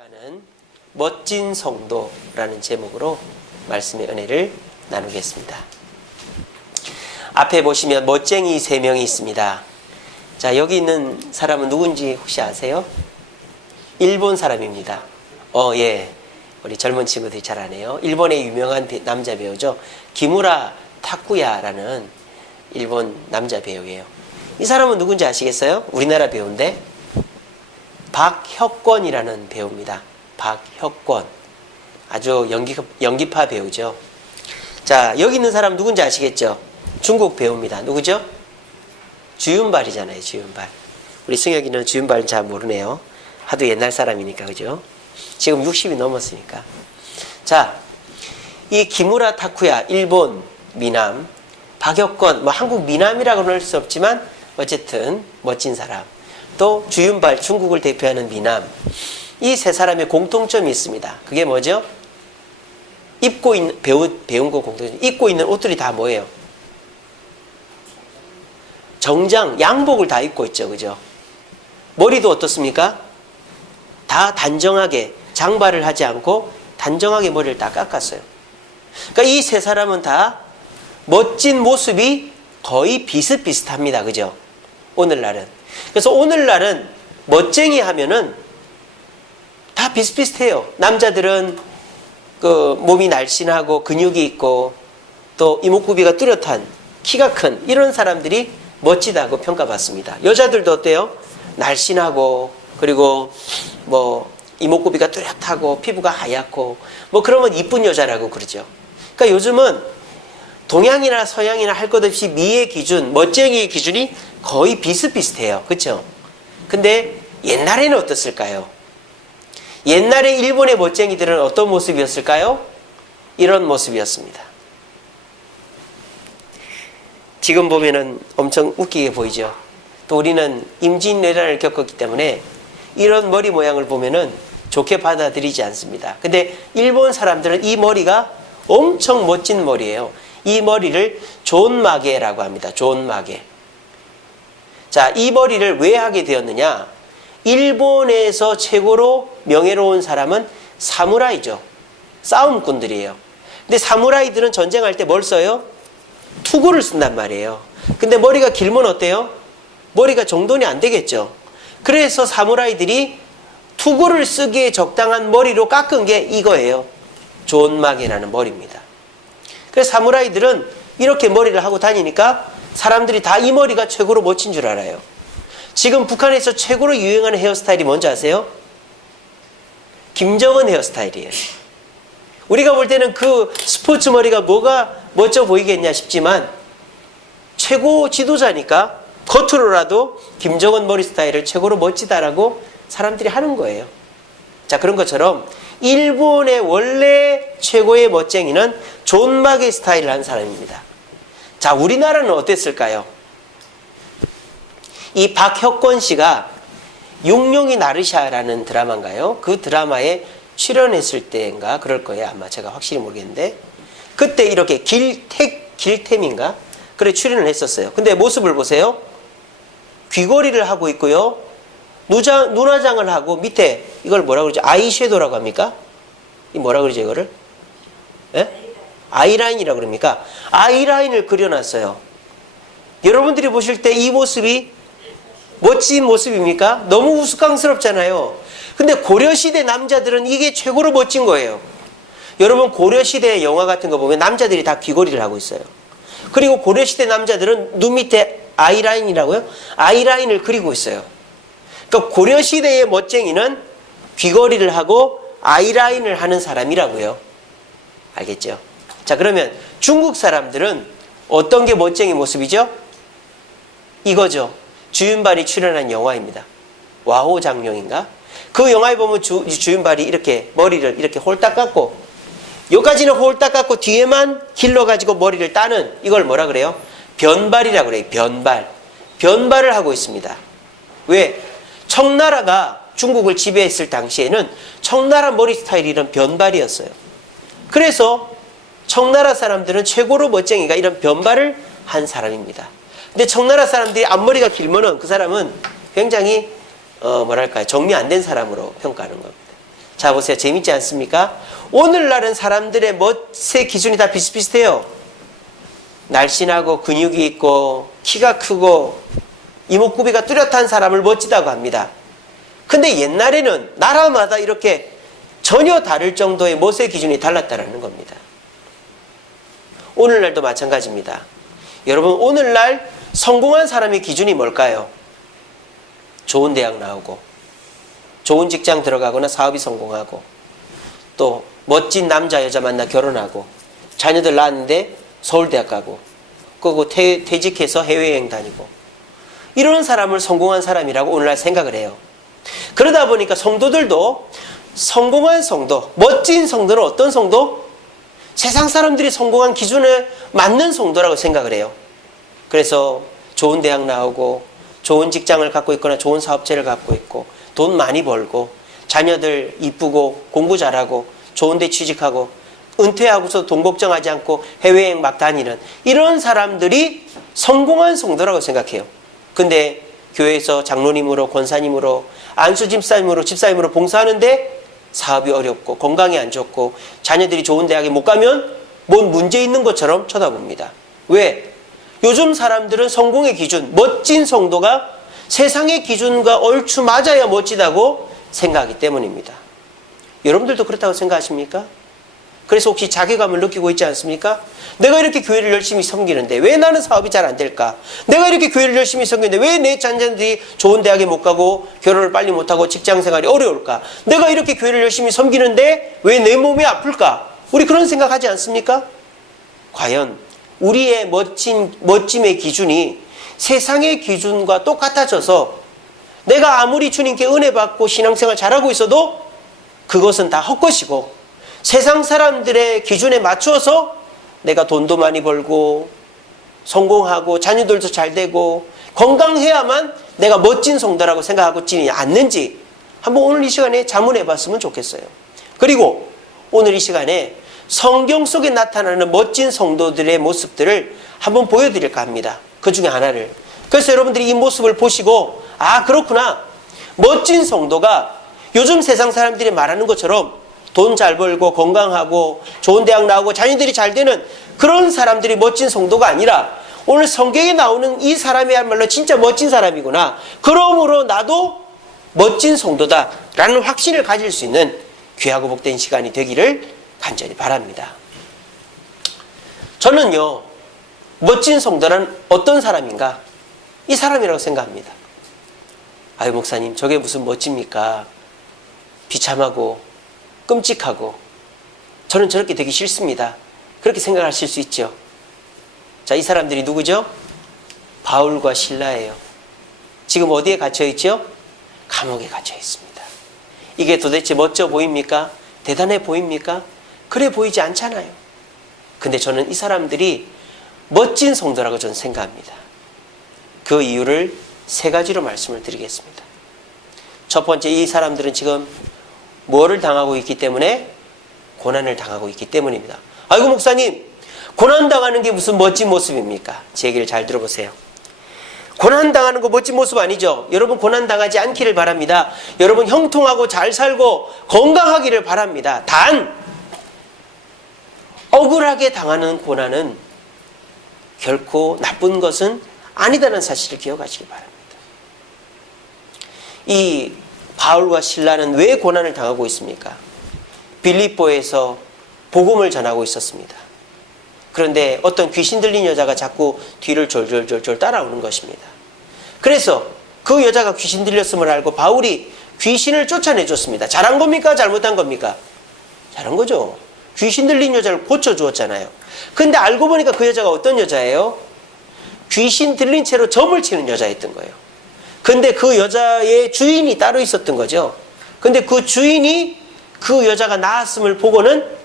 시간은 멋진 성도라는 제목으로 말씀의 은혜를 나누겠습니다. 앞에 보시면 멋쟁이 3명이 있습니다. 자, 여기 있는 사람은 누군지 혹시 아세요? 일본 사람입니다. 예. 우리 젊은 친구들이 잘 아네요. 일본의 유명한 남자 배우죠. 기무라 타쿠야라는 일본 남자 배우예요. 이 사람은 누군지 아시겠어요? 우리나라 배우인데 박혁권이라는 배우입니다. 박혁권. 아주 연기파 배우죠. 자, 여기 있는 사람 누군지 아시겠죠? 중국 배우입니다. 누구죠? 주윤발이잖아요. 주윤발. 우리 승혁이는 주윤발은 잘 모르네요. 하도 옛날 사람이니까, 그죠? 지금 60이 넘었으니까. 자, 이 기무라 타쿠야, 일본 미남, 박혁권, 뭐 한국 미남이라고는 할 수 없지만 어쨌든 멋진 사람. 또 주윤발, 중국을 대표하는 미남. 이 세 사람의 공통점이 있습니다. 그게 뭐죠? 입고 있는, 배운 거 공통점. 입고 있는 옷들이 다 뭐예요? 정장, 양복을 다 입고 있죠. 그죠? 머리도 어떻습니까? 다 단정하게, 장발을 하지 않고 단정하게 머리를 다 깎았어요. 그러니까 이 세 사람은 다 멋진 모습이 거의 비슷비슷합니다. 그죠? 오늘날은. 그래서 오늘날은 멋쟁이 하면은 다 비슷비슷해요. 남자들은 그 몸이 날씬하고 근육이 있고 또 이목구비가 뚜렷한 키가 큰 이런 사람들이 멋지다고 평가받습니다. 여자들도 어때요? 날씬하고 그리고 뭐 이목구비가 뚜렷하고 피부가 하얗고 뭐 그러면 이쁜 여자라고 그러죠. 그러니까 요즘은 동양이나 서양이나 할 것 없이 미의 기준, 멋쟁이의 기준이 거의 비슷비슷해요. 그렇죠? 근데 옛날에는 어떻을까요? 옛날에 일본의 멋쟁이들은 어떤 모습이었을까요? 이런 모습이었습니다. 지금 보면은 엄청 웃기게 보이죠? 또 우리는 임진왜란을 겪었기 때문에 이런 머리 모양을 보면은 좋게 받아들이지 않습니다. 근데 일본 사람들은 이 머리가 엄청 멋진 머리예요. 이 머리를 존마게라고 합니다. 존마게. 자, 이 머리를 왜 하게 되었느냐? 일본에서 최고로 명예로운 사람은 사무라이죠. 싸움꾼들이에요. 근데 사무라이들은 전쟁할 때 뭘 써요? 투구를 쓴단 말이에요. 근데 머리가 길면 어때요? 머리가 정돈이 안 되겠죠. 그래서 사무라이들이 투구를 쓰기에 적당한 머리로 깎은 게 이거예요. 존마게라는 머리입니다. 그래서 사무라이들은 이렇게 머리를 하고 다니니까 사람들이 다 이 머리가 최고로 멋진 줄 알아요. 지금 북한에서 최고로 유행하는 헤어스타일이 뭔지 아세요? 김정은 헤어스타일이에요. 우리가 볼 때는 그 스포츠 머리가 뭐가 멋져 보이겠냐 싶지만 최고 지도자니까 겉으로라도 김정은 머리 스타일을 최고로 멋지다라고 사람들이 하는 거예요. 자, 그런 것처럼 일본의 원래 최고의 멋쟁이는 존마게 스타일을 한 사람입니다. 자, 우리나라는 어땠을까요? 이 박혁권 씨가 용룡이 나르샤라는 드라마인가요? 그 드라마에 출연했을 때인가 그럴 거예요. 아마 제가 확실히 모르겠는데 그때 이렇게 길템인가? 그래 출연을 했었어요. 근데 모습을 보세요. 귀걸이를 하고 있고요. 눈화장을 하고 밑에 이걸 뭐라 그러죠? 아이섀도우라고 합니까? 이 뭐라 그러죠 이거를? 예? 아이라인이라고 그럽니까? 아이라인을 그려놨어요. 여러분들이 보실 때 이 모습이 멋진 모습입니까? 너무 우스꽝스럽잖아요. 근데 고려시대 남자들은 이게 최고로 멋진 거예요. 여러분 고려시대 영화 같은 거 보면 남자들이 다 귀걸이를 하고 있어요. 그리고 고려시대 남자들은 눈 밑에 아이라인이라고요? 아이라인을 그리고 있어요. 그러니까 고려시대의 멋쟁이는 귀걸이를 하고 아이라인을 하는 사람이라고요. 알겠죠? 자, 그러면 중국 사람들은 어떤 게 멋쟁이 모습이죠? 이거죠. 주윤발이 출연한 영화입니다. 와호장룡인가? 그 영화에 보면 주윤발이 이렇게 머리를 이렇게 홀딱 깎고 여기까지는 홀딱 깎고 뒤에만 길러가지고 머리를 따는 이걸 뭐라 그래요? 변발이라고 그래요. 변발. 변발을 하고 있습니다. 왜? 청나라가 중국을 지배했을 당시에는 청나라 머리 스타일이 이런 변발이었어요. 그래서 청나라 사람들은 최고로 멋쟁이가 이런 변발을 한 사람입니다. 근데 청나라 사람들이 앞머리가 길면은 그 사람은 굉장히 뭐랄까요, 정리 안 된 사람으로 평가하는 겁니다. 자, 보세요. 재밌지 않습니까? 오늘날은 사람들의 멋의 기준이 다 비슷비슷해요. 날씬하고 근육이 있고 키가 크고 이목구비가 뚜렷한 사람을 멋지다고 합니다. 근데 옛날에는 나라마다 이렇게 전혀 다를 정도의 멋의 기준이 달랐다는 겁니다. 오늘날도 마찬가지입니다. 여러분, 오늘날 성공한 사람의 기준이 뭘까요? 좋은 대학 나오고 좋은 직장 들어가거나 사업이 성공하고 또 멋진 남자 여자 만나 결혼하고 자녀들 낳았는데 서울대학 가고 그리고 퇴직해서 해외여행 다니고 이런 사람을 성공한 사람이라고 오늘날 생각을 해요. 그러다 보니까 성도들도 성공한 성도, 멋진 성도는 어떤 성도? 세상 사람들이 성공한 기준에 맞는 성도라고 생각을 해요. 그래서 좋은 대학 나오고 좋은 직장을 갖고 있거나 좋은 사업체를 갖고 있고 돈 많이 벌고 자녀들 이쁘고 공부 잘하고 좋은 데 취직하고 은퇴하고서 돈 걱정하지 않고 해외여행 막 다니는 이런 사람들이 성공한 성도라고 생각해요. 근데 교회에서 장로님으로 권사님으로 안수집사님으로 봉사하는데 사업이 어렵고 건강이 안 좋고 자녀들이 좋은 대학에 못 가면 뭔 문제 있는 것처럼 쳐다봅니다. 왜? 요즘 사람들은 성공의 기준, 멋진 성도가 세상의 기준과 얼추 맞아야 멋지다고 생각하기 때문입니다. 여러분들도 그렇다고 생각하십니까? 그래서 혹시 자괴감을 느끼고 있지 않습니까? 내가 이렇게 교회를 열심히 섬기는데 왜 나는 사업이 잘 안 될까? 내가 이렇게 교회를 열심히 섬기는데 왜 내 자녀들이 좋은 대학에 못 가고 결혼을 빨리 못하고 직장생활이 어려울까? 내가 이렇게 교회를 열심히 섬기는데 왜 내 몸이 아플까? 우리 그런 생각하지 않습니까? 과연 우리의 멋짐의 기준이 세상의 기준과 똑같아져서 내가 아무리 주님께 은혜 받고 신앙생활 잘하고 있어도 그것은 다 헛것이고 세상 사람들의 기준에 맞추어서 내가 돈도 많이 벌고 성공하고 자녀들도 잘 되고 건강해야만 내가 멋진 성도라고 생각하고 있지 않는지 한번 오늘 이 시간에 자문해 봤으면 좋겠어요. 그리고 오늘 이 시간에 성경 속에 나타나는 멋진 성도들의 모습들을 한번 보여드릴까 합니다. 그 중에 하나를. 그래서 여러분들이 이 모습을 보시고 아, 그렇구나. 멋진 성도가 요즘 세상 사람들이 말하는 것처럼 돈 잘 벌고 건강하고 좋은 대학 나오고 자녀들이 잘 되는 그런 사람들이 멋진 성도가 아니라 오늘 성경에 나오는 이 사람이야말로 진짜 멋진 사람이구나. 그러므로 나도 멋진 성도다라는 확신을 가질 수 있는 귀하고 복된 시간이 되기를 간절히 바랍니다. 저는요, 멋진 성도란 어떤 사람인가? 이 사람이라고 생각합니다. 아유, 목사님, 저게 무슨 멋집니까? 비참하고 끔찍하고 저는 저렇게 되기 싫습니다. 그렇게 생각하실 수 있죠. 자, 이 사람들이 누구죠? 바울과 실라예요. 지금 어디에 갇혀 있죠? 감옥에 갇혀 있습니다. 이게 도대체 멋져 보입니까? 대단해 보입니까? 그래 보이지 않잖아요. 근데 저는 이 사람들이 멋진 성도라고 저는 생각합니다. 그 이유를 세 가지로 말씀을 드리겠습니다. 첫 번째, 이 사람들은 지금 뭐를 당하고 있기 때문에? 고난을 당하고 있기 때문입니다. 아이고, 목사님, 고난당하는 게 무슨 멋진 모습입니까? 제 얘기를 잘 들어보세요. 고난당하는 거 멋진 모습 아니죠? 여러분, 고난당하지 않기를 바랍니다. 여러분, 형통하고 잘 살고 건강하기를 바랍니다. 단 억울하게 당하는 고난은 결코 나쁜 것은 아니다는 사실을 기억하시기 바랍니다. 이 바울과 실라는 왜 고난을 당하고 있습니까? 빌립보에서 복음을 전하고 있었습니다. 그런데 어떤 귀신 들린 여자가 자꾸 뒤를 졸졸졸졸 따라오는 것입니다. 그래서 그 여자가 귀신 들렸음을 알고 바울이 귀신을 쫓아내줬습니다. 잘한 겁니까? 잘못한 겁니까? 잘한 거죠. 귀신 들린 여자를 고쳐주었잖아요. 근데 알고 보니까 그 여자가 어떤 여자예요? 귀신 들린 채로 점을 치는 여자였던 거예요. 근데 그 여자의 주인이 따로 있었던 거죠. 근데 그 주인이 그 여자가 나았음을 보고는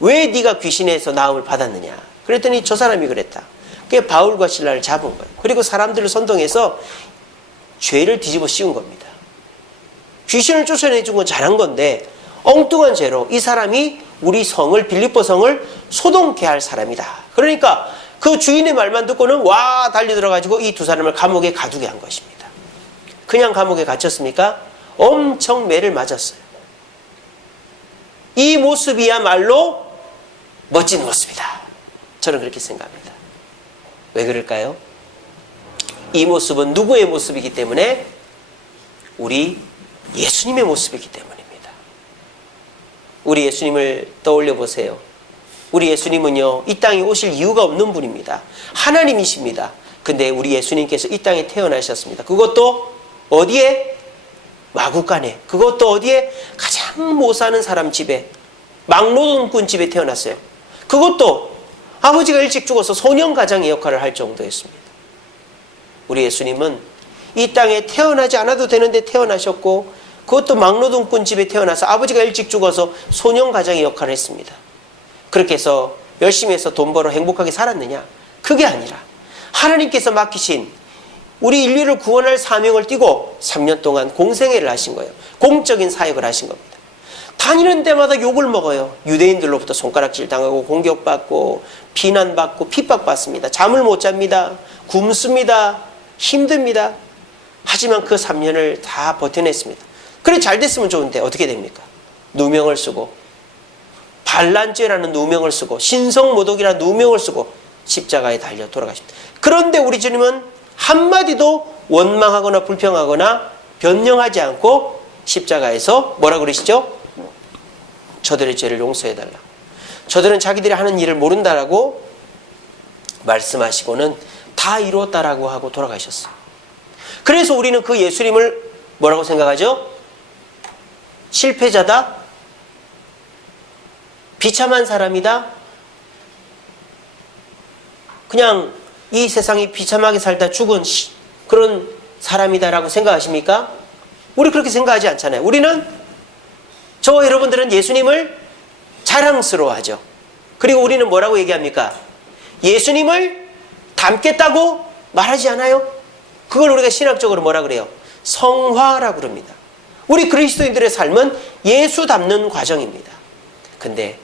왜 네가 귀신에서 나음을 받았느냐? 그랬더니 저 사람이 그랬다. 그게 바울과 실라를 잡은 거예요. 그리고 사람들을 선동해서 죄를 뒤집어 씌운 겁니다. 귀신을 쫓아내준 건 잘한 건데 엉뚱한 죄로 이 사람이 우리 성을, 빌립보 성을 소동케 할 사람이다. 그러니까 그 주인의 말만 듣고는 와 달려들어가지고 이 두 사람을 감옥에 가두게 한 것입니다. 그냥 감옥에 갇혔습니까? 엄청 매를 맞았어요. 이 모습이야말로 멋진 모습이다. 저는 그렇게 생각합니다. 왜 그럴까요? 이 모습은 누구의 모습이기 때문에? 우리 예수님의 모습이기 때문입니다. 우리 예수님을 떠올려 보세요. 우리 예수님은요, 이 땅에 오실 이유가 없는 분입니다. 하나님이십니다. 근데 우리 예수님께서 이 땅에 태어나셨습니다. 그것도 어디에? 마구간에. 그것도 어디에? 가장 못 사는 사람 집에, 막노동꾼 집에 태어났어요. 그것도 아버지가 일찍 죽어서 소년 가장의 역할을 할 정도였습니다. 우리 예수님은 이 땅에 태어나지 않아도 되는데 태어나셨고, 그것도 막노동꾼 집에 태어나서 아버지가 일찍 죽어서 소년 가장의 역할을 했습니다. 그렇게 해서 열심히 해서 돈 벌어 행복하게 살았느냐? 그게 아니라 하나님께서 맡기신 우리 인류를 구원할 사명을 띠고 3년 동안 공생애를 하신 거예요. 공적인 사역을 하신 겁니다. 다니는 데마다 욕을 먹어요. 유대인들로부터 손가락질 당하고 공격받고 비난받고 핍박받습니다. 잠을 못 잡니다. 굶습니다. 힘듭니다. 하지만 그 3년을 다 버텨냈습니다. 그래 잘 됐으면 좋은데 어떻게 됩니까? 누명을 쓰고, 반란죄라는 누명을 쓰고, 신성모독이라는 누명을 쓰고 십자가에 달려 돌아가십니다. 그런데 우리 주님은 한마디도 원망하거나 불평하거나 변명하지 않고 십자가에서 뭐라고 그러시죠? 저들의 죄를 용서해달라. 저들은 자기들이 하는 일을 모른다라고 말씀하시고는 다 이루었다라고 하고 돌아가셨어요. 그래서 우리는 그 예수님을 뭐라고 생각하죠? 실패자다? 비참한 사람이다? 그냥 이 세상이 비참하게 살다 죽은 그런 사람이다라고 생각하십니까? 우리 그렇게 생각하지 않잖아요. 우리는, 저와 여러분들은 예수님을 자랑스러워하죠. 그리고 우리는 뭐라고 얘기합니까? 예수님을 닮겠다고 말하지 않아요? 그걸 우리가 신학적으로 뭐라 그래요? 성화라고 그럽니다. 우리 그리스도인들의 삶은 예수 닮는 과정입니다. 근데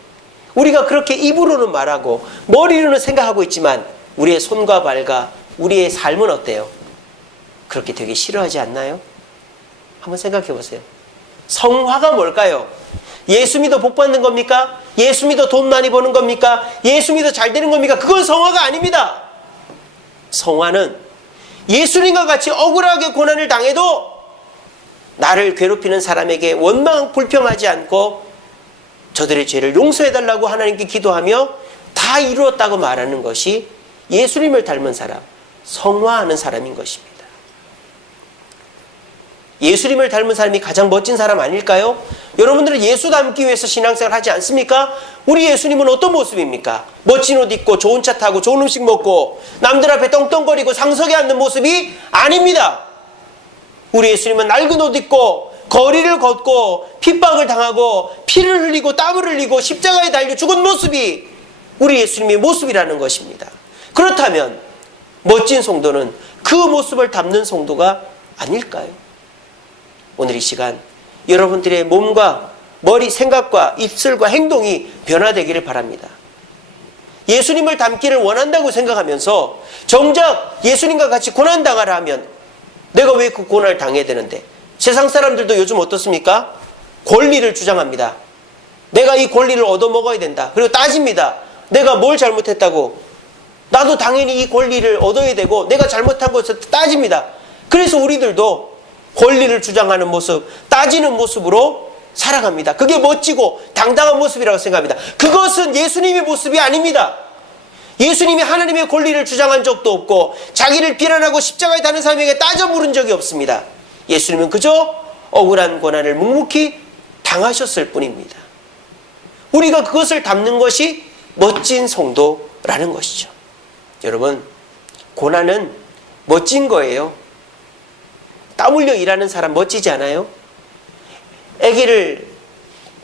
우리가 그렇게 입으로는 말하고 머리로는 생각하고 있지만 우리의 손과 발과 우리의 삶은 어때요? 그렇게 되게 싫어하지 않나요? 한번 생각해 보세요. 성화가 뭘까요? 예수 믿어 복 받는 겁니까? 예수 믿어 돈 많이 버는 겁니까? 예수 믿어 잘 되는 겁니까? 그건 성화가 아닙니다. 성화는 예수님과 같이 억울하게 고난을 당해도 나를 괴롭히는 사람에게 원망 불평하지 않고 저들의 죄를 용서해달라고 하나님께 기도하며 다 이루었다고 말하는 것이 예수님을 닮은 사람, 성화하는 사람인 것입니다. 예수님을 닮은 사람이 가장 멋진 사람 아닐까요? 여러분들은 예수 닮기 위해서 신앙생활 하지 않습니까? 우리 예수님은 어떤 모습입니까? 멋진 옷 입고 좋은 차 타고 좋은 음식 먹고 남들 앞에 떵떵거리고 상석에 앉는 모습이 아닙니다. 우리 예수님은 낡은 옷 입고 거리를 걷고 핍박을 당하고 피를 흘리고 땀을 흘리고 십자가에 달려 죽은 모습이 우리 예수님의 모습이라는 것입니다. 그렇다면 멋진 성도는 그 모습을 담는 성도가 아닐까요? 오늘 이 시간 여러분들의 몸과 머리, 생각과 입술과 행동이 변화되기를 바랍니다. 예수님을 닮기를 원한다고 생각하면서 정작 예수님과 같이 고난당하라 하면 내가 왜 그 고난을 당해야 되는데? 세상 사람들도 요즘 어떻습니까? 권리를 주장합니다. 내가 이 권리를 얻어먹어야 된다. 그리고 따집니다. 내가 뭘 잘못했다고. 나도 당연히 이 권리를 얻어야 되고 내가 잘못한 것을 따집니다. 그래서 우리들도 권리를 주장하는 모습, 따지는 모습으로 살아갑니다. 그게 멋지고 당당한 모습이라고 생각합니다. 그것은 예수님의 모습이 아닙니다. 예수님이 하나님의 권리를 주장한 적도 없고 자기를 비난하고 십자가에 다는 사람에게 따져 물은 적이 없습니다. 예수님은 그저 억울한 고난을 묵묵히 당하셨을 뿐입니다. 우리가 그것을 담는 것이 멋진 성도라는 것이죠. 여러분, 고난은 멋진 거예요. 땀 흘려 일하는 사람 멋지지 않아요? 아기를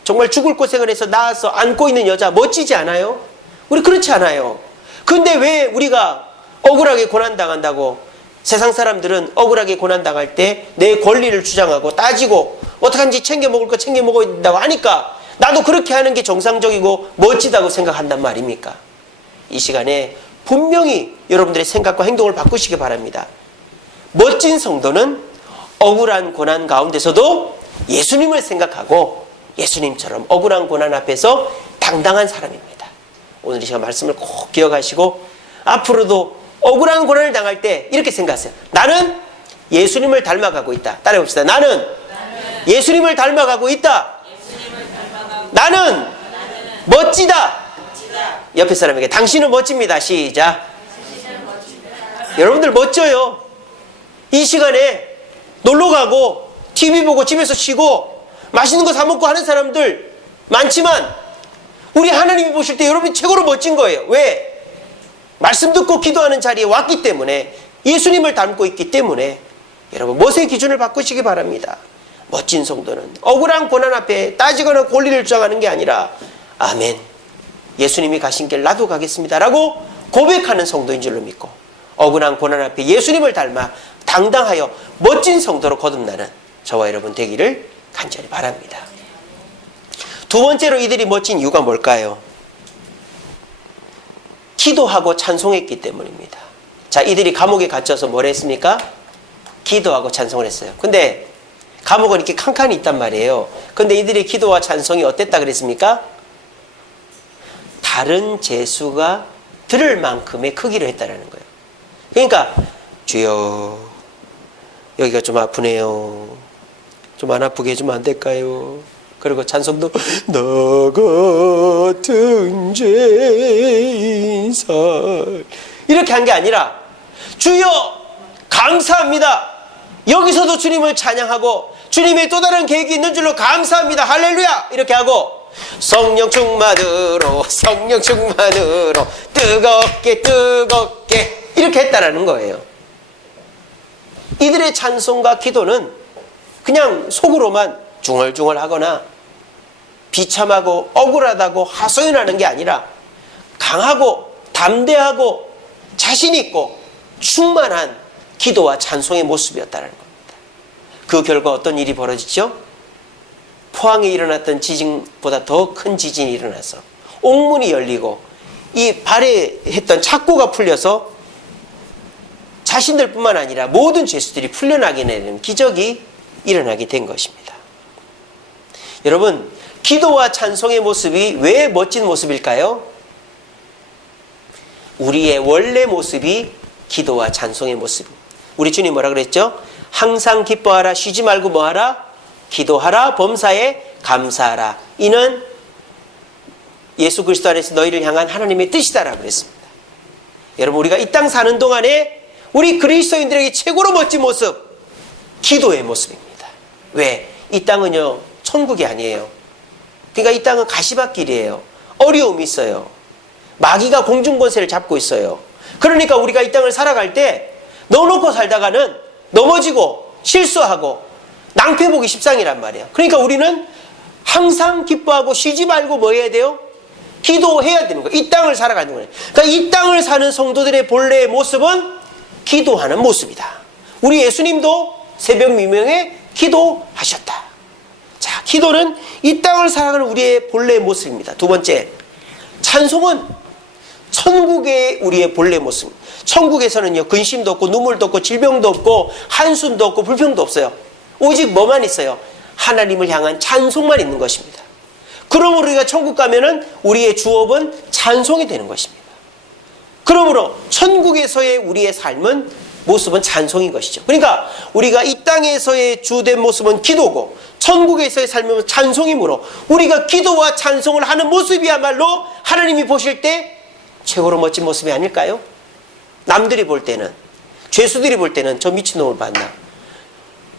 정말 죽을 고생을 해서 낳아서 안고 있는 여자 멋지지 않아요? 우리 그렇지 않아요. 근데 왜 우리가 억울하게 고난당한다고, 세상 사람들은 억울하게 고난당할 때 내 권리를 주장하고 따지고 어떡한지 챙겨 먹을 거 챙겨 먹어야 된다고 하니까 나도 그렇게 하는 게 정상적이고 멋지다고 생각한단 말입니까? 이 시간에 분명히 여러분들의 생각과 행동을 바꾸시기 바랍니다. 멋진 성도는 억울한 고난 가운데서도 예수님을 생각하고 예수님처럼 억울한 고난 앞에서 당당한 사람입니다. 오늘 이 시간 말씀을 꼭 기억하시고 앞으로도 억울한 고난을 당할 때 이렇게 생각하세요. 나는 예수님을 닮아가고 있다. 따라해봅시다. 나는 예수님을 닮아가고 있다. 나는 멋지다. 옆에 사람에게 당신은 멋집니다. 시작. 여러분들 멋져요. 이 시간에 놀러 가고 TV 보고 집에서 쉬고 맛있는 거 사 먹고 하는 사람들 많지만 우리 하나님이 보실 때 여러분이 최고로 멋진 거예요. 왜? 말씀 듣고 기도하는 자리에 왔기 때문에, 예수님을 닮고 있기 때문에 여러분 멋의 기준을 바꾸시기 바랍니다. 멋진 성도는 억울한 고난 앞에 따지거나 권리를 주장하는 게 아니라 아멘, 예수님이 가신 길 나도 가겠습니다 라고 고백하는 성도인 줄로 믿고, 억울한 고난 앞에 예수님을 닮아 당당하여 멋진 성도로 거듭나는 저와 여러분 되기를 간절히 바랍니다. 두 번째로 이들이 멋진 이유가 뭘까요? 기도하고 찬송했기 때문입니다. 자, 이들이 감옥에 갇혀서 뭘 했습니까? 기도하고 찬송을 했어요. 근데 감옥은 이렇게 칸칸이 있단 말이에요. 근데 이들의 기도와 찬송이 어땠다 그랬습니까? 다른 죄수가 들을 만큼의 크기로 했다라는 거예요. 그러니까 주여 여기가 좀 아프네요. 좀 안 아프게 해주면 안 될까요? 그리고 찬송도 나 같은 죄인 살 이렇게 한 게 아니라 주여 감사합니다. 여기서도 주님을 찬양하고 주님의 또 다른 계획이 있는 줄로 감사합니다. 할렐루야 이렇게 하고 성령 충만으로 성령 충만으로 뜨겁게 뜨겁게 이렇게 했다라는 거예요. 이들의 찬송과 기도는 그냥 속으로만 중얼중얼 하거나 비참하고 억울하다고 하소연하는 게 아니라 강하고 담대하고 자신 있고 충만한 기도와 찬송의 모습이었다는 겁니다. 그 결과 어떤 일이 벌어지죠? 포항에 일어났던 지진보다 더 큰 지진이 일어나서 옥문이 열리고 이 발해했던 착고가 풀려서 자신들뿐만 아니라 모든 죄수들이 풀려나게 되는 기적이 일어나게 된 것입니다. 여러분, 기도와 찬송의 모습이 왜 멋진 모습일까요? 우리의 원래 모습이 기도와 찬송의 모습입니다. 우리 주님 뭐라 그랬죠? 항상 기뻐하라, 쉬지 말고 뭐하라? 기도하라, 범사에 감사하라. 이는 예수 그리스도 안에서 너희를 향한 하나님의 뜻이다라고 그랬습니다. 여러분, 우리가 이 땅 사는 동안에 우리 그리스도인들에게 최고로 멋진 모습, 기도의 모습입니다. 왜? 이 땅은요 천국이 아니에요. 그러니까 이 땅은 가시밭길이에요. 어려움이 있어요. 마귀가 공중권세를 잡고 있어요. 그러니까 우리가 이 땅을 살아갈 때 넣어놓고 살다가는 넘어지고 실수하고 낭패보기 십상이란 말이에요. 그러니까 우리는 항상 기뻐하고 쉬지 말고 뭐 해야 돼요? 기도해야 되는 거예요. 이 땅을 살아가는 거예요. 그러니까 이 땅을 사는 성도들의 본래의 모습은 기도하는 모습이다. 우리 예수님도 새벽 미명에 기도하셨다. 자, 기도는 이 땅을 살아가는 우리의 본래의 모습입니다. 두 번째, 찬송은 천국의 우리의 본래 모습. 천국에서는요 근심도 없고 눈물도 없고 질병도 없고 한숨도 없고 불평도 없어요. 오직 뭐만 있어요? 하나님을 향한 찬송만 있는 것입니다. 그러므로 우리가 천국 가면은 우리의 주업은 찬송이 되는 것입니다. 그러므로 천국에서의 우리의 삶은 모습은 찬송인 것이죠. 그러니까 우리가 이 땅에서의 주된 모습은 기도고 천국에서의 삶은 찬송이므로 우리가 기도와 찬송을 하는 모습이야말로 하나님이 보실 때 최고로 멋진 모습이 아닐까요? 남들이 볼 때는, 죄수들이 볼 때는 저 미친놈을 봤나?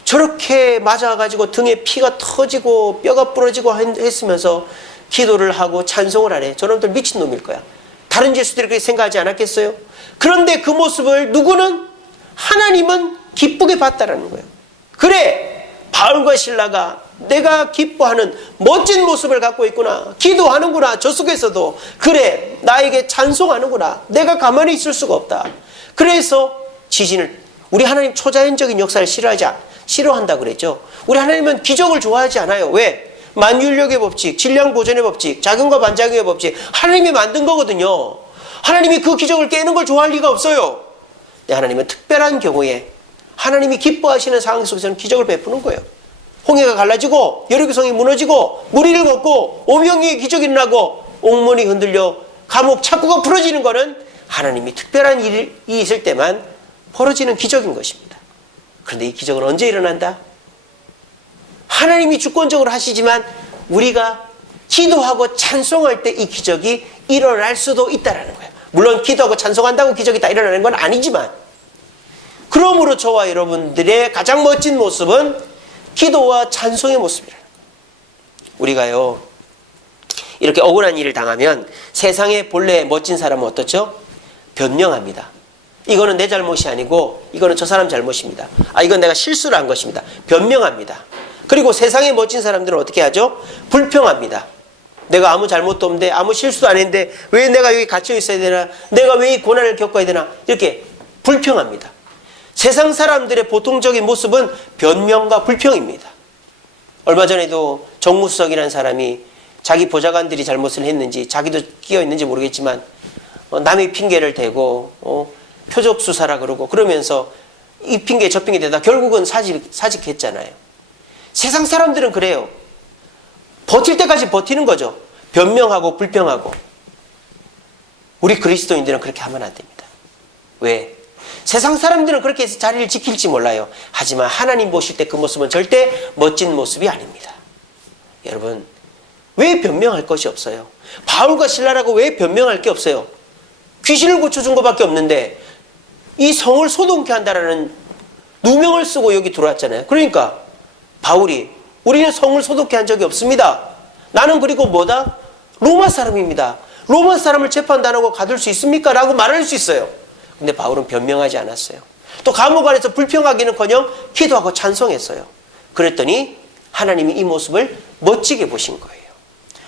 저렇게 맞아가지고 등에 피가 터지고 뼈가 부러지고 했으면서 기도를 하고 찬송을 하네. 저놈들 미친놈일 거야. 다른 죄수들이 그렇게 생각하지 않았겠어요? 그런데 그 모습을 누구는, 하나님은 기쁘게 봤다라는 거예요. 그래, 바울과 실라가 내가 기뻐하는 멋진 모습을 갖고 있구나. 기도하는구나. 저 속에서도. 그래, 나에게 찬송하는구나. 내가 가만히 있을 수가 없다. 그래서 지진을, 우리 하나님 초자연적인 역사를 싫어한다 그랬죠. 우리 하나님은 기적을 좋아하지 않아요. 왜? 만유인력의 법칙, 질량 보존의 법칙, 작용과 반작용의 법칙, 하나님이 만든 거거든요. 하나님이 그 기적을 깨는 걸 좋아할 리가 없어요. 근데 하나님은 특별한 경우에 하나님이 기뻐하시는 상황 속에서는 기적을 베푸는 거예요. 홍해가 갈라지고 여리고성이 무너지고 무리를 걷고 오병이의 기적이 일어나고 옥문이 흔들려 감옥 창구가 풀어지는 것은 하나님이 특별한 일이 있을 때만 벌어지는 기적인 것입니다. 그런데 이 기적은 언제 일어난다? 하나님이 주권적으로 하시지만 우리가 기도하고 찬송할 때 이 기적이 일어날 수도 있다는 거예요. 물론 기도하고 찬송한다고 기적이 다 일어나는 건 아니지만, 그러므로 저와 여러분들의 가장 멋진 모습은 기도와 찬송의 모습이라는 거예요. 우리가요, 이렇게 억울한 일을 당하면 세상의 본래 멋진 사람은 어떻죠? 변명합니다. 이거는 내 잘못이 아니고 이거는 저 사람 잘못입니다. 이건 내가 실수를 한 것입니다. 변명합니다. 그리고 세상의 멋진 사람들은 어떻게 하죠? 불평합니다. 내가 아무 잘못도 없는데, 아무 실수도 안 했는데 왜 내가 여기 갇혀 있어야 되나? 내가 왜 이 고난을 겪어야 되나? 이렇게 불평합니다. 세상 사람들의 보통적인 모습은 변명과 불평입니다. 얼마 전에도 정무수석이라는 사람이 자기 보좌관들이 잘못을 했는지 자기도 끼어 있는지 모르겠지만 남의 핑계를 대고 표적 수사라 그러고 그러면서 이 핑계 저 핑계 대다 결국은 사직했잖아요. 세상 사람들은 그래요. 버틸 때까지 버티는 거죠. 변명하고 불평하고. 우리 그리스도인들은 그렇게 하면 안 됩니다. 왜? 세상 사람들은 그렇게 해서 자리를 지킬지 몰라요. 하지만 하나님 보실 때 그 모습은 절대 멋진 모습이 아닙니다. 여러분, 왜 변명할 것이 없어요? 바울과 실라라고 왜 변명할 게 없어요? 귀신을 고쳐준 것밖에 없는데 이 성을 소동케 한다라는 누명을 쓰고 여기 들어왔잖아요. 그러니까 바울이 우리는 성을 소독케 한 적이 없습니다. 나는 그리고 뭐다? 로마 사람입니다. 로마 사람을 재판단하고 가둘 수 있습니까? 라고 말할 수 있어요. 근데 바울은 변명하지 않았어요. 또 감옥 안에서 불평하기는커녕 기도하고 찬송했어요. 그랬더니 하나님이 이 모습을 멋지게 보신 거예요.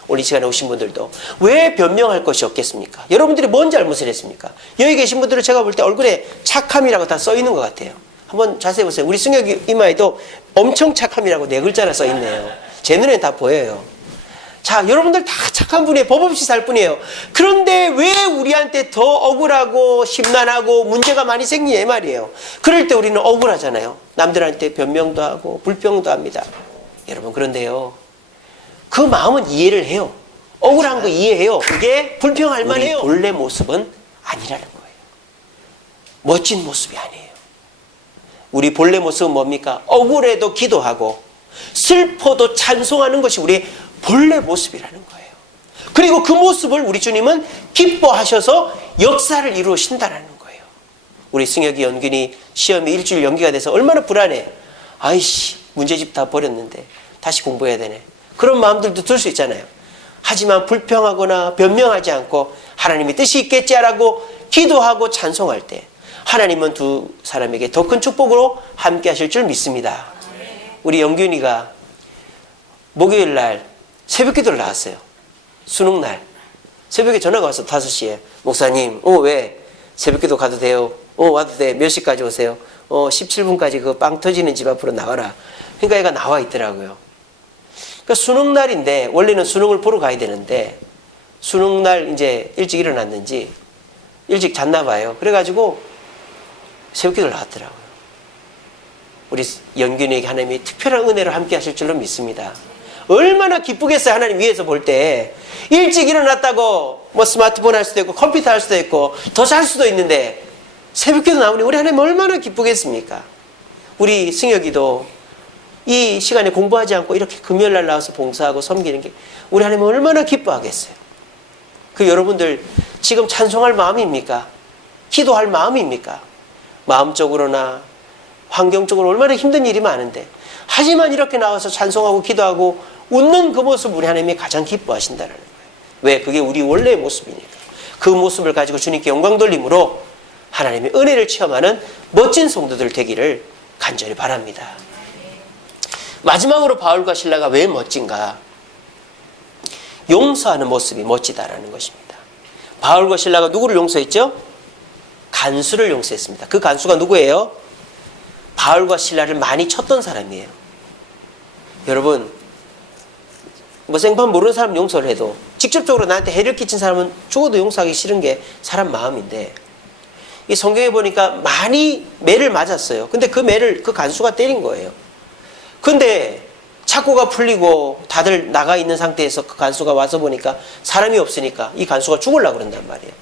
오늘 이 시간에 오신 분들도 왜 변명할 것이 없겠습니까? 여러분들이 뭔 잘못을 했습니까? 여기 계신 분들은 제가 볼 때 얼굴에 착함이라고 다 써 있는 것 같아요. 한번 자세히 보세요. 우리 승혁이 이마에도 엄청 착함이라고 4글자나 써 있네요. 제 눈에 다 보여요. 자, 여러분들 다 착한 분이에요. 법 없이 살 뿐이에요. 그런데 왜 우리한테 더 억울하고 심란하고 문제가 많이 생기냐 이 말이에요. 그럴 때 우리는 억울하잖아요. 남들한테 변명도 하고 불평도 합니다. 여러분, 그런데요, 그 마음은 이해를 해요. 억울한 거 이해해요. 그게 불평할 만해요. 본래 모습은 아니라는 거예요. 멋진 모습이 아니에요. 우리 본래 모습은 뭡니까? 억울해도 기도하고 슬퍼도 찬송하는 것이 우리의 본래 모습이라는 거예요. 그리고 그 모습을 우리 주님은 기뻐하셔서 역사를 이루신다는 거예요. 우리 승혁이 연균이 시험이 일주일 연기가 돼서 얼마나 불안해. 아이씨, 문제집 다 버렸는데 다시 공부해야 되네. 그런 마음들도 들 수 있잖아요. 하지만 불평하거나 변명하지 않고 하나님의 뜻이 있겠지라고 기도하고 찬송할 때 하나님은 두 사람에게 더 큰 축복으로 함께 하실 줄 믿습니다. 우리 영균이가 목요일 날 새벽 기도를 나왔어요. 수능 날 새벽에 전화가 와서 5시에 목사님, 왜 새벽 기도 가도 돼요? 와도 돼. 몇 시까지 오세요? 17분까지 그 빵 터지는 집 앞으로 나가라. 그러니까 얘가 나와 있더라고요. 그러니까 수능 날인데 원래는 수능을 보러 가야 되는데 수능 날 이제 일찍 일어났는지 일찍 잤나 봐요. 그래가지고 새벽 기도를 나왔더라고요. 우리 연균이에게 하나님이 특별한 은혜로 함께 하실 줄로 믿습니다. 얼마나 기쁘겠어요. 하나님 위에서 볼 때 일찍 일어났다고 뭐 스마트폰 할 수도 있고 컴퓨터 할 수도 있고 더 잘 수도 있는데 새벽 기도 나오니 우리 하나님 얼마나 기쁘겠습니까? 우리 승혁이도 이 시간에 공부하지 않고 이렇게 금요일 날 나와서 봉사하고 섬기는 게 우리 하나님 얼마나 기뻐하겠어요. 그 여러분들 지금 찬송할 마음입니까? 기도할 마음입니까? 마음적으로나 환경적으로 얼마나 힘든 일이 많은데 하지만 이렇게 나와서 찬송하고 기도하고 웃는 그 모습 우리 하나님이 가장 기뻐하신다는 거예요. 왜? 그게 우리 원래의 모습이니까. 그 모습을 가지고 주님께 영광 돌림으로 하나님의 은혜를 체험하는 멋진 성도들 되기를 간절히 바랍니다. 마지막으로 바울과 실라가 왜 멋진가? 용서하는 모습이 멋지다라는 것입니다. 바울과 실라가 누구를 용서했죠? 간수를 용서했습니다. 그 간수가 누구예요? 바울과 실라를 많이 쳤던 사람이에요. 여러분, 뭐 생판 모르는 사람 용서를 해도 직접적으로 나한테 해를 끼친 사람은 죽어도 용서하기 싫은 게 사람 마음인데, 이 성경에 보니까 많이 매를 맞았어요. 근데 그 매를 그 간수가 때린 거예요. 근데 착고가 풀리고 다들 나가 있는 상태에서 그 간수가 와서 보니까 사람이 없으니까 이 간수가 죽으려고 그런단 말이에요.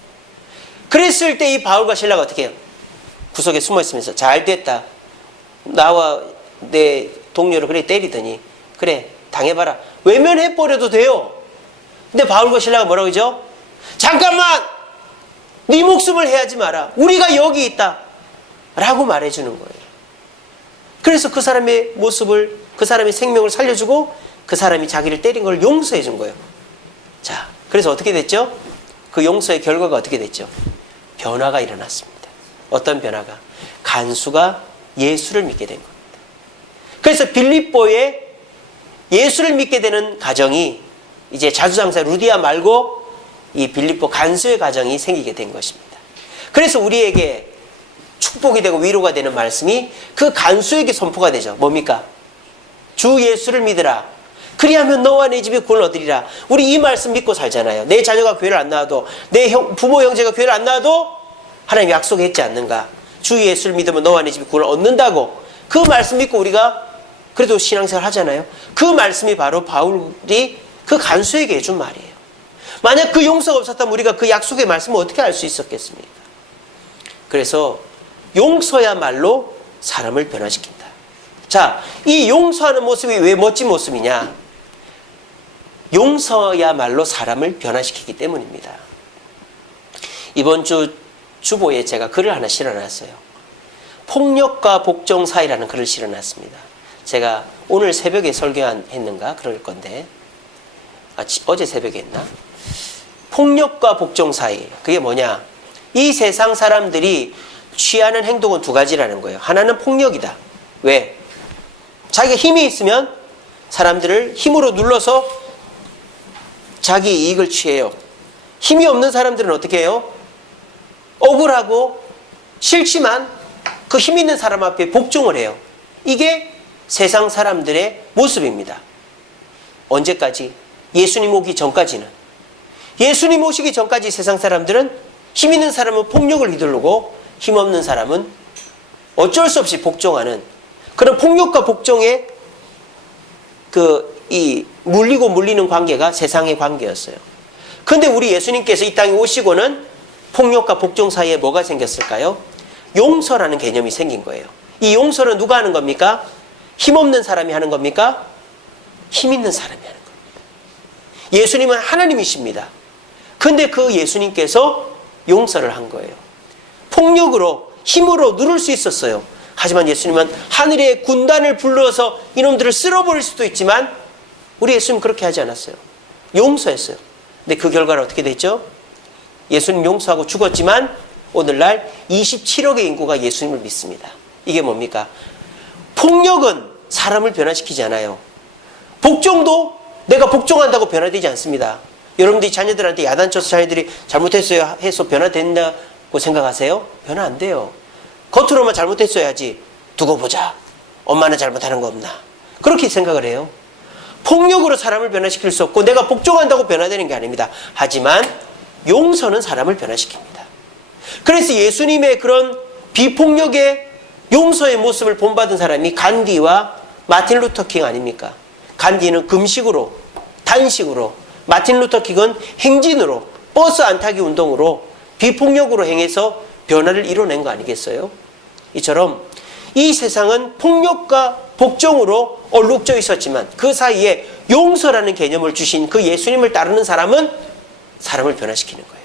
그랬을 때 이 바울과 실라가 어떻게 해요? 구석에 숨어 있으면서 잘 됐다. 나와 내 동료를 그래 때리더니 그래 당해봐라. 외면해버려도 돼요. 근데 바울과 실라가 뭐라고 하죠? 잠깐만! 네 목숨을 해하지 마라. 우리가 여기 있다. 라고 말해주는 거예요. 그래서 그 사람의 모습을, 그 사람의 생명을 살려주고 그 사람이 자기를 때린 걸 용서해 준 거예요. 자, 그래서 어떻게 됐죠? 그 용서의 결과가 어떻게 됐죠? 변화가 일어났습니다. 어떤 변화가? 간수가 예수를 믿게 된 겁니다. 그래서 빌립보에 예수를 믿게 되는 가정이 이제 자주장사 루디아 말고 이 빌립보 간수의 가정이 생기게 된 것입니다. 그래서 우리에게 축복이 되고 위로가 되는 말씀이 그 간수에게 선포가 되죠. 뭡니까? 주 예수를 믿으라. 그리하면 너와 내 집에 구원을 얻으리라. 우리 이 말씀 믿고 살잖아요. 내 자녀가 교회를 안 나와도, 내 부모 형제가 교회를 안 나와도 하나님 약속했지 않는가? 주 예수를 믿으면 너와 내 집에 구원을 얻는다고. 그 말씀 믿고 우리가 그래도 신앙생활 하잖아요. 그 말씀이 바로 바울이 그 간수에게 해준 말이에요. 만약 그 용서가 없었다면 우리가 그 약속의 말씀을 어떻게 알 수 있었겠습니까? 그래서 용서야말로 사람을 변화시킨다. 자, 이 용서하는 모습이 왜 멋진 모습이냐? 용서야말로 사람을 변화시키기 때문입니다. 이번 주 주보에 제가 글을 하나 실어놨어요. 폭력과 복종 사이라는 글을 실어놨습니다. 제가 오늘 새벽에 설교했는가 그럴 건데, 어제 새벽에 했나? 폭력과 복종 사이. 그게 뭐냐? 이 세상 사람들이 취하는 행동은 두 가지라는 거예요. 하나는 폭력이다. 왜? 자기가 힘이 있으면 사람들을 힘으로 눌러서 자기 이익을 취해요. 힘이 없는 사람들은 어떻게 해요? 억울하고 싫지만 그 힘 있는 사람 앞에 복종을 해요. 이게 세상 사람들의 모습입니다. 언제까지? 예수님 오기 전까지는. 예수님 오시기 전까지 세상 사람들은 힘 있는 사람은 폭력을 휘두르고 힘 없는 사람은 어쩔 수 없이 복종하는 그런 폭력과 복종의 이 물리고 물리는 관계가 세상의 관계였어요. 그런데 우리 예수님께서 이 땅에 오시고는 폭력과 복종 사이에 뭐가 생겼을까요? 용서라는 개념이 생긴 거예요. 이 용서는 누가 하는 겁니까? 힘 없는 사람이 하는 겁니까? 힘 있는 사람이 하는 겁니다. 예수님은 하나님이십니다. 근데 그 예수님께서 용서를 한 거예요. 폭력으로, 힘으로 누를 수 있었어요. 하지만 예수님은 하늘의 군단을 불러서 이놈들을 쓸어버릴 수도 있지만 우리 예수님은 그렇게 하지 않았어요. 용서했어요. 근데 그 결과는 어떻게 됐죠? 예수님 용서하고 죽었지만 오늘날 27억의 인구가 예수님을 믿습니다. 이게 뭡니까? 폭력은 사람을 변화시키지 않아요. 복종도 내가 복종한다고 변화되지 않습니다. 여러분들이 자녀들한테 야단쳐서 자녀들이 잘못했어요 해서 변화된다고 생각하세요? 변화 안 돼요. 겉으로만 잘못했어야지 두고 보자. 엄마는 잘못하는 거 없나. 그렇게 생각을 해요. 폭력으로 사람을 변화시킬 수 없고 내가 복종한다고 변화되는 게 아닙니다. 하지만 용서는 사람을 변화시킵니다. 그래서 예수님의 그런 비폭력의 용서의 모습을 본받은 사람이 간디와 마틴 루터킹 아닙니까? 간디는 금식으로, 단식으로, 마틴 루터킹은 행진으로, 버스 안 타기 운동으로 비폭력으로 행해서 변화를 이뤄낸 거 아니겠어요? 이처럼 이 세상은 폭력과 복종으로 얼룩져 있었지만 그 사이에 용서라는 개념을 주신 그 예수님을 따르는 사람은 사람을 변화시키는 거예요.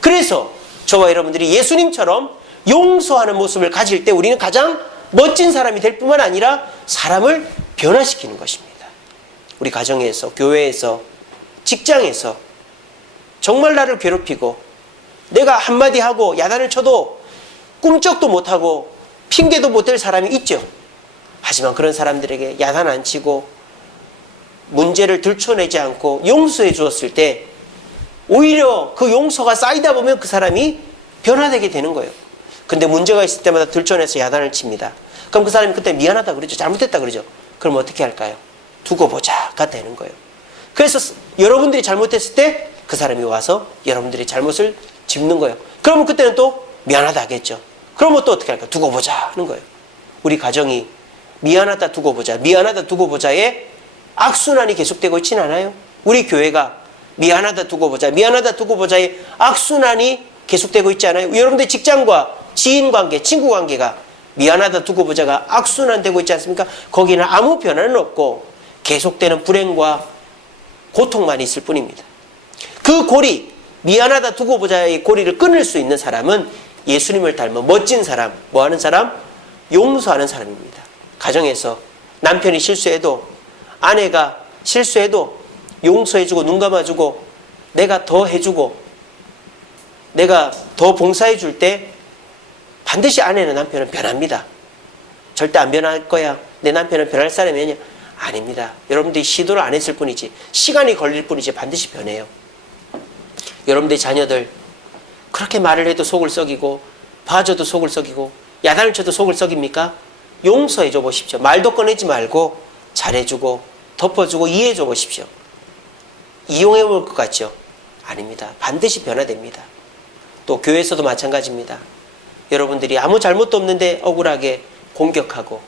그래서 저와 여러분들이 예수님처럼 용서하는 모습을 가질 때 우리는 가장 멋진 사람이 될 뿐만 아니라 사람을 변화시키는 것입니다. 우리 가정에서, 교회에서, 직장에서 정말 나를 괴롭히고 내가 한마디 하고 야단을 쳐도 꿈쩍도 못하고 핑계도 못 댈 사람이 있죠. 하지만 그런 사람들에게 야단 안 치고 문제를 들춰내지 않고 용서해 주었을 때 오히려 그 용서가 쌓이다 보면 그 사람이 변화되게 되는 거예요. 근데 문제가 있을 때마다 들춰내서 야단을 칩니다. 그럼 그 사람이 그때 미안하다 그러죠. 잘못했다 그러죠. 그럼 어떻게 할까요? 두고 보자가 되는 거예요. 그래서 여러분들이 잘못했을 때 그 사람이 와서 여러분들의 잘못을 짚는 거예요. 그러면 그때는 또 미안하다 하겠죠. 그러면 또 어떻게 할까요? 두고 보자 하는 거예요. 우리 가정이 미안하다 두고 보자, 미안하다 두고 보자의 악순환이 계속되고 있지는 않아요? 우리 교회가 미안하다 두고 보자, 미안하다 두고 보자의 악순환이 계속되고 있지 않아요? 여러분들 직장과 지인 관계, 친구 관계가 미안하다 두고 보자가 악순환되고 있지 않습니까? 거기는 아무 변화는 없고 계속되는 불행과 고통만 있을 뿐입니다. 그 고리, 미안하다 두고 보자의 고리를 끊을 수 있는 사람은 예수님을 닮은 멋진 사람, 뭐하는 사람? 용서하는 사람입니다. 가정에서 남편이 실수해도, 아내가 실수해도 용서해주고 눈 감아주고 내가 더 해주고 내가 더 봉사해줄 때 반드시 아내는 남편은 변합니다. 절대 안 변할 거야. 내 남편은 변할 사람이 아닙니다. 여러분들이 시도를 안 했을 뿐이지, 시간이 걸릴 뿐이지 반드시 변해요. 여러분들의 자녀들 그렇게 말을 해도 속을 썩이고 봐줘도 속을 썩이고 야단을 쳐도 속을 썩입니까? 용서해줘 보십시오. 말도 꺼내지 말고 잘해주고 덮어주고 이해해줘 보십시오. 이용해 볼 것 같죠? 아닙니다. 반드시 변화됩니다. 또 교회에서도 마찬가지입니다. 여러분들이 아무 잘못도 없는데 억울하게 공격하고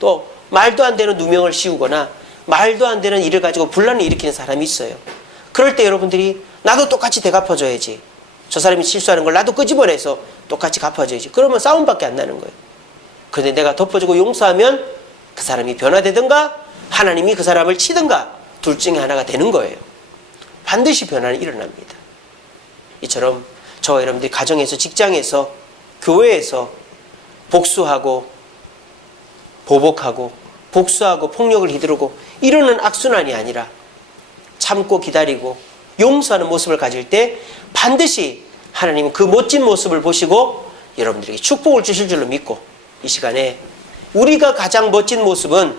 또 말도 안 되는 누명을 씌우거나 말도 안 되는 일을 가지고 분란을 일으키는 사람이 있어요. 그럴 때 여러분들이 나도 똑같이 대갚아줘야지. 저 사람이 실수하는 걸 나도 끄집어내서 똑같이 갚아줘야지. 그러면 싸움밖에 안 나는 거예요. 그런데 내가 덮어주고 용서하면 그 사람이 변화되든가 하나님이 그 사람을 치든가 둘 중에 하나가 되는 거예요. 반드시 변화는 일어납니다. 이처럼 저와 여러분들이 가정에서, 직장에서, 교회에서 복수하고 보복하고 복수하고 폭력을 휘두르고 이러는 악순환이 아니라 참고 기다리고 용서하는 모습을 가질 때 반드시 하나님은 그 멋진 모습을 보시고 여러분들에게 축복을 주실 줄로 믿고, 이 시간에 우리가 가장 멋진 모습은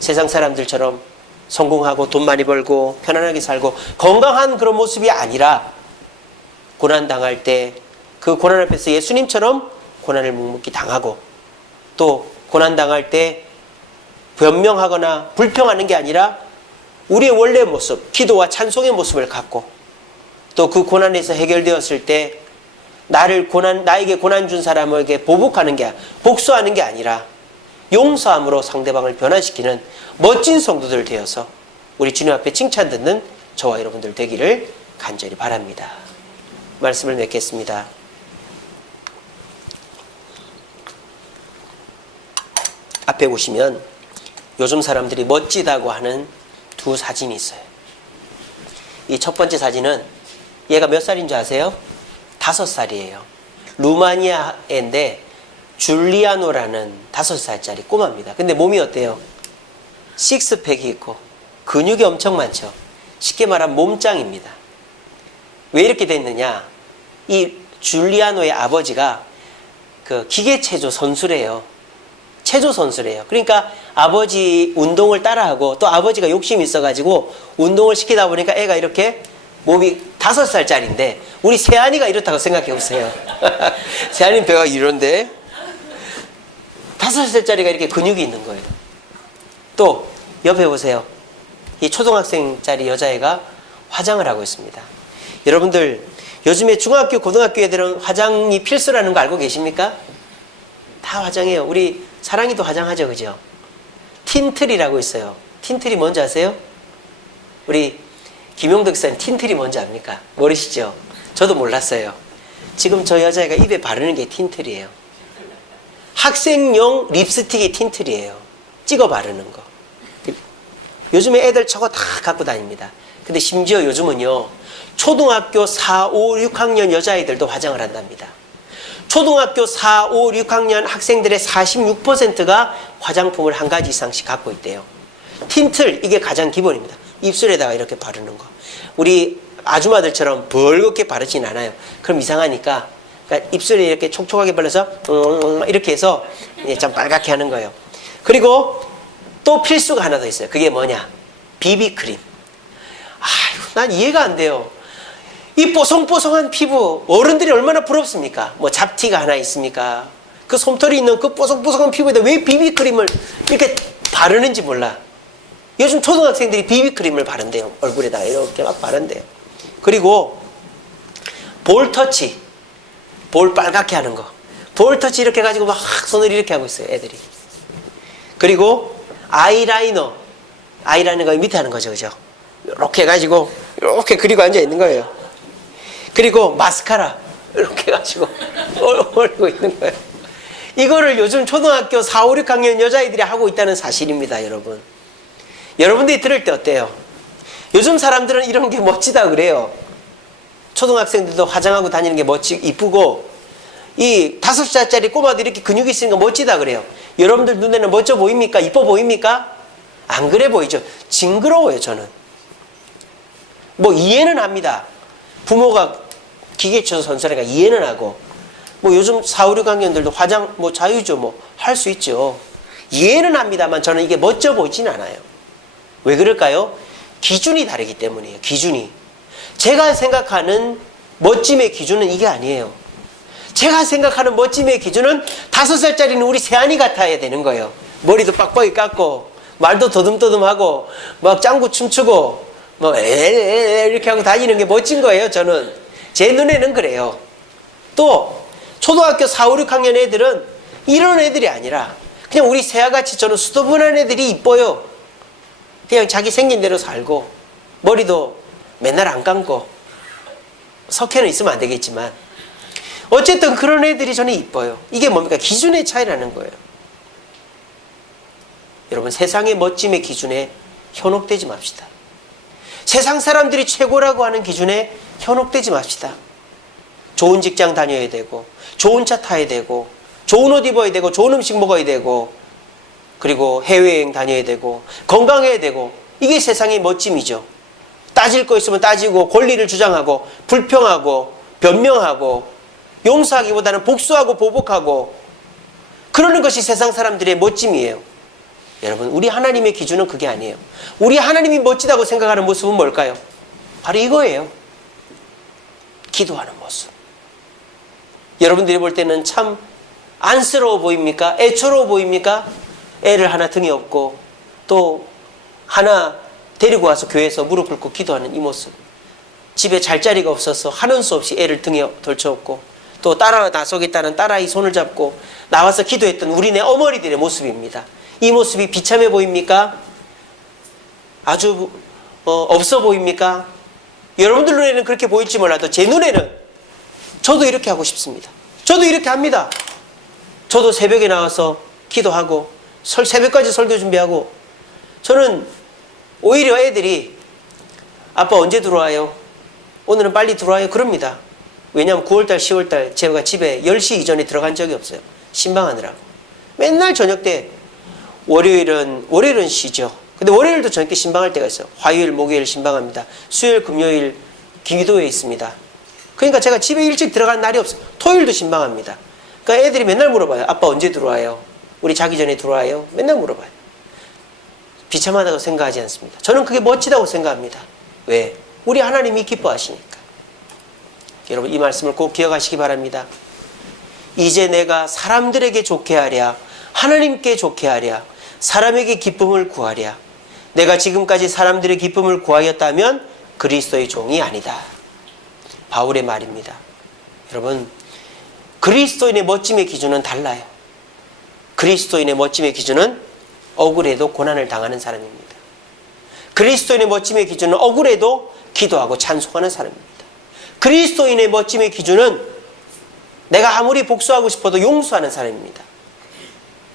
세상 사람들처럼 성공하고 돈 많이 벌고 편안하게 살고 건강한 그런 모습이 아니라 고난당할 때 그 고난 앞에서 예수님처럼 고난을 묵묵히 당하고 또 고난당할 때 변명하거나 불평하는 게 아니라 우리의 원래의 모습, 기도와 찬송의 모습을 갖고 또 그 고난에서 해결되었을 때 나에게 고난 준 사람에게 보복하는 게, 복수하는 게 아니라 용서함으로 상대방을 변화시키는 멋진 성도들 되어서 우리 주님 앞에 칭찬 듣는 저와 여러분들 되기를 간절히 바랍니다. 말씀을 맺겠습니다. 앞에 보시면 요즘 사람들이 멋지다고 하는 두 사진이 있어요. 이 첫 번째 사진은 얘가 몇 살인 줄 아세요? 5살이에요. 루마니아인데 줄리아노라는 5살짜리 꼬마입니다. 근데 몸이 어때요? 식스팩이 있고 근육이 엄청 많죠. 쉽게 말하면 몸짱입니다. 왜 이렇게 됐느냐? 이 줄리아노의 아버지가 그 기계체조 선수래요. 체조 선수래요. 그러니까 아버지 운동을 따라하고 또 아버지가 욕심이 있어가지고 운동을 시키다 보니까 애가 이렇게 몸이 5살짜리인데 우리 세안이가 이렇다고 생각해 보세요. 세안이 배가 이런데 5살짜리가 이렇게 근육이 있는 거예요. 또 옆에 보세요. 이 초등학생짜리 여자애가 화장을 하고 있습니다. 여러분들 요즘에 중학교, 고등학교 애들은 화장이 필수라는 거 알고 계십니까? 다 화장해요. 우리 사랑이도 화장하죠, 그죠? 틴트리라고 있어요. 틴트리 뭔지 아세요? 우리 김용덕 씨는 틴트리 뭔지 압니까? 모르시죠? 저도 몰랐어요. 지금 저 여자애가 입에 바르는 게 틴트리예요. 학생용 립스틱이 틴트리예요. 찍어 바르는 거. 요즘에 애들 저거 다 갖고 다닙니다. 근데 심지어 요즘은요, 초등학교 4, 5, 6학년 여자아이들도 화장을 한답니다. 초등학교 4, 5, 6학년 학생들의 46%가 화장품을 한 가지 이상씩 갖고 있대요. 틴틀, 이게 가장 기본입니다. 입술에다가 이렇게 바르는 거. 우리 아줌마들처럼 벌겋게 바르진 않아요. 그럼 이상하니까 그러니까 입술에 이렇게 촉촉하게 발라서 이렇게 해서 좀 빨갛게 하는 거예요. 그리고 또 필수가 하나 더 있어요. 그게 뭐냐? 비비크림. 아이고, 난 이해가 안 돼요. 이 뽀송뽀송한 피부, 어른들이 얼마나 부럽습니까? 뭐 잡티가 하나 있습니까? 그 솜털이 있는 그 뽀송뽀송한 피부에다 왜 비비크림을 이렇게 바르는지 몰라. 요즘 초등학생들이 비비크림을 바른대요. 얼굴에다 이렇게 막 바른대요. 그리고 볼터치, 볼 빨갛게 하는 거. 볼터치 이렇게 해가지고 막 손을 이렇게 하고 있어요, 애들이. 그리고 아이라이너, 아이라는 거 밑에 하는 거죠, 그죠? 이렇게 해가지고 이렇게 그리고 앉아 있는 거예요. 그리고 마스카라 이렇게 해가지고 올리고 있는 거예요. 이거를 요즘 초등학교 4, 5, 6학년 여자아이들이 하고 있다는 사실입니다, 여러분. 여러분들이 들을 때 어때요? 요즘 사람들은 이런 게 멋지다 그래요. 초등학생들도 화장하고 다니는 게 이쁘고, 이 5살짜리 꼬마도 이렇게 근육이 있으니까 멋지다 그래요. 여러분들 눈에는 멋져 보입니까? 이뻐 보입니까? 안 그래 보이죠? 징그러워요, 저는. 뭐 이해는 합니다. 부모가 기계쳐 선수니까 이해는 하고, 뭐 요즘 4, 5, 6학년들도 화장 뭐 자유죠, 뭐 할 수 있죠. 이해는 합니다만 저는 이게 멋져 보이진 않아요. 왜 그럴까요? 기준이 다르기 때문이에요. 기준이. 제가 생각하는 멋짐의 기준은 이게 아니에요. 제가 생각하는 멋짐의 기준은 5살짜리는 우리 세안이 같아야 되는 거예요. 머리도 빡빡이 깎고 말도 더듬더듬하고 막 짱구 춤추고 뭐 이렇게 하고 다니는 게 멋진 거예요. 저는 제 눈에는 그래요. 또 초등학교 4, 5, 6학년 애들은 이런 애들이 아니라 그냥 우리 새아같이 저는 수도분한 애들이 이뻐요. 그냥 자기 생긴 대로 살고 머리도 맨날 안 감고 석회는 있으면 안 되겠지만 어쨌든 그런 애들이 저는 이뻐요. 이게 뭡니까? 기준의 차이라는 거예요. 여러분, 세상의 멋짐의 기준에 현혹되지 맙시다. 세상 사람들이 최고라고 하는 기준에 현혹되지 맙시다. 좋은 직장 다녀야 되고, 좋은 차 타야 되고, 좋은 옷 입어야 되고, 좋은 음식 먹어야 되고, 그리고 해외여행 다녀야 되고, 건강해야 되고, 이게 세상의 멋짐이죠. 따질 거 있으면 따지고, 권리를 주장하고, 불평하고, 변명하고, 용서하기보다는 복수하고 보복하고, 그러는 것이 세상 사람들의 멋짐이에요. 여러분, 우리 하나님의 기준은 그게 아니에요. 우리 하나님이 멋지다고 생각하는 모습은 뭘까요? 바로 이거예요. 기도하는 모습. 여러분들이 볼 때는 참 안쓰러워 보입니까? 애처로워 보입니까? 애를 하나 등에 업고 또 하나 데리고 와서 교회에서 무릎 꿇고 기도하는 이 모습. 집에 잘 자리가 없어서 하는 수 없이 애를 등에 덜쳐업고 또 따라 나서겠다는 딸아이 손을 잡고 나와서 기도했던 우리네 어머니들의 모습입니다. 이 모습이 비참해 보입니까? 아주 없어 보입니까? 여러분들 눈에는 그렇게 보일지 몰라도 제 눈에는 저도 이렇게 하고 싶습니다. 저도 이렇게 합니다. 저도 새벽에 나와서 기도하고 새벽까지 설교 준비하고 저는 오히려 애들이 아빠 언제 들어와요? 오늘은 빨리 들어와요? 그럽니다. 왜냐하면 9월달, 10월달 제가 집에 10시 이전에 들어간 적이 없어요. 신방하느라고. 맨날 저녁 때 월요일은 쉬죠. 근데 월요일도 저녁 때 신방할 때가 있어요. 화요일, 목요일 신방합니다. 수요일, 금요일 기도회에 있습니다. 그러니까 제가 집에 일찍 들어간 날이 없어요. 토요일도 신방합니다. 그러니까 애들이 맨날 물어봐요. 아빠 언제 들어와요? 우리 자기 전에 들어와요? 맨날 물어봐요. 비참하다고 생각하지 않습니다. 저는 그게 멋지다고 생각합니다. 왜? 우리 하나님이 기뻐하시니까. 여러분, 이 말씀을 꼭 기억하시기 바랍니다. 이제 내가 사람들에게 좋게 하랴, 하나님께 좋게 하랴, 사람에게 기쁨을 구하랴. 내가 지금까지 사람들의 기쁨을 구하였다면 그리스도의 종이 아니다. 바울의 말입니다. 여러분, 그리스도인의 멋짐의 기준은 달라요. 그리스도인의 멋짐의 기준은 억울해도 고난을 당하는 사람입니다. 그리스도인의 멋짐의 기준은 억울해도 기도하고 찬송하는 사람입니다. 그리스도인의 멋짐의 기준은 내가 아무리 복수하고 싶어도 용서하는 사람입니다.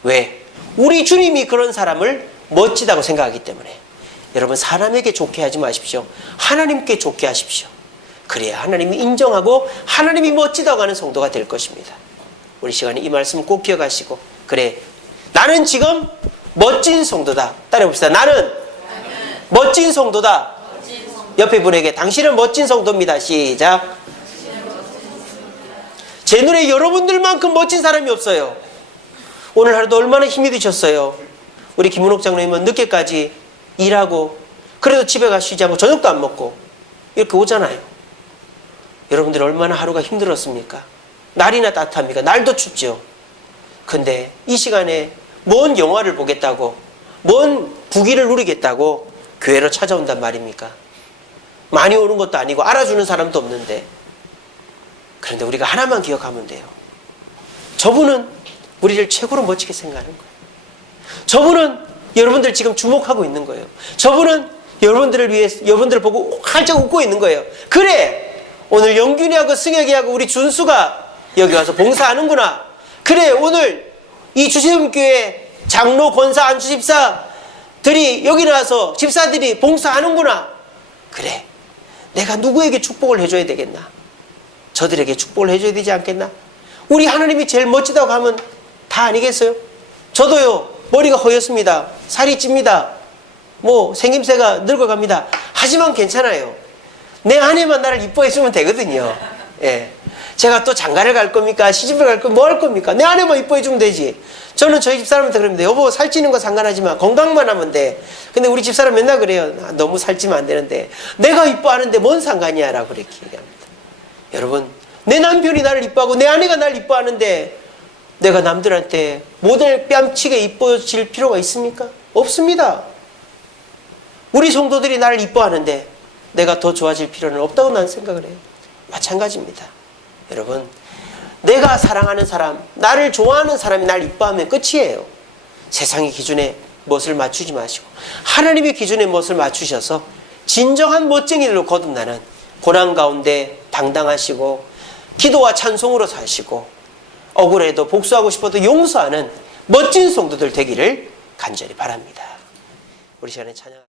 왜? 우리 주님이 그런 사람을 멋지다고 생각하기 때문에. 여러분, 사람에게 좋게 하지 마십시오. 하나님께 좋게 하십시오. 그래야 하나님이 인정하고 하나님이 멋지다고 하는 성도가 될 것입니다. 우리 시간에 이 말씀 꼭 기억하시고, 그래, 나는 지금 멋진 성도다. 따라해봅시다. 나는 멋진 성도다. 옆에 분에게 당신은 멋진 성도입니다. 시작. 제 눈에 여러분들만큼 멋진 사람이 없어요. 오늘 하루도 얼마나 힘이 드셨어요. 우리 김은옥 장로님은 늦게까지 일하고 그래도 집에 가 쉬지 않고 저녁도 안 먹고 이렇게 오잖아요. 여러분들 얼마나 하루가 힘들었습니까? 날이나 따뜻합니까? 날도 춥죠. 근데 이 시간에 뭔 영화를 보겠다고, 뭔 부귀를 누리겠다고 교회로 찾아온단 말입니까? 많이 오는 것도 아니고 알아주는 사람도 없는데. 그런데 우리가 하나만 기억하면 돼요. 저분은 우리를 최고로 멋지게 생각하는 거예요. 저분은 여러분들 지금 주목하고 있는 거예요. 저분은 여러분들을 위해서, 여러분들을 보고 활짝 웃고 있는 거예요. 그래, 오늘 영균이하고 승혁이하고 우리 준수가 여기 와서 봉사하는구나. 그래, 오늘 이 주세움교회 장로, 권사, 안수 집사들이 여기 나와서 집사들이 봉사하는구나. 그래, 내가 누구에게 축복을 해줘야 되겠나? 저들에게 축복을 해줘야 되지 않겠나? 우리 하나님이 제일 멋지다고 하면 다 아니겠어요? 저도요, 머리가 허였습니다. 살이 찝니다. 뭐 생김새가 늙어갑니다. 하지만 괜찮아요. 내 아내만 나를 이뻐해 주면 되거든요. 예. 제가 또 장가를 갈 겁니까? 시집을 갈 겁니까? 뭐 할 겁니까? 내 아내만 이뻐해 주면 되지. 저는 저희 집사람한테 그럽니다. 여보, 살찌는 거 상관하지 마. 건강만 하면 돼. 근데 우리 집사람 맨날 그래요. 너무 살찌면 안 되는데. 내가 이뻐하는데 뭔 상관이야? 라고 그렇게 얘기합니다. 여러분, 내 남편이 나를 이뻐하고 내 아내가 나를 이뻐하는데 내가 남들한테 모델 뺨치게 이뻐질 필요가 있습니까? 없습니다. 우리 성도들이 나를 이뻐하는데 내가 더 좋아질 필요는 없다고 나는 생각을 해요. 마찬가지입니다. 여러분, 내가 사랑하는 사람, 나를 좋아하는 사람이 날 이뻐하면 끝이에요. 세상의 기준에 멋을 맞추지 마시고 하나님의 기준에 멋을 맞추셔서 진정한 멋쟁이들로 거듭나는 고난 가운데 당당하시고 기도와 찬송으로 사시고 억울해도 복수하고 싶어도 용서하는 멋진 성도들 되기를 간절히 바랍니다. 우리 시간에 찬양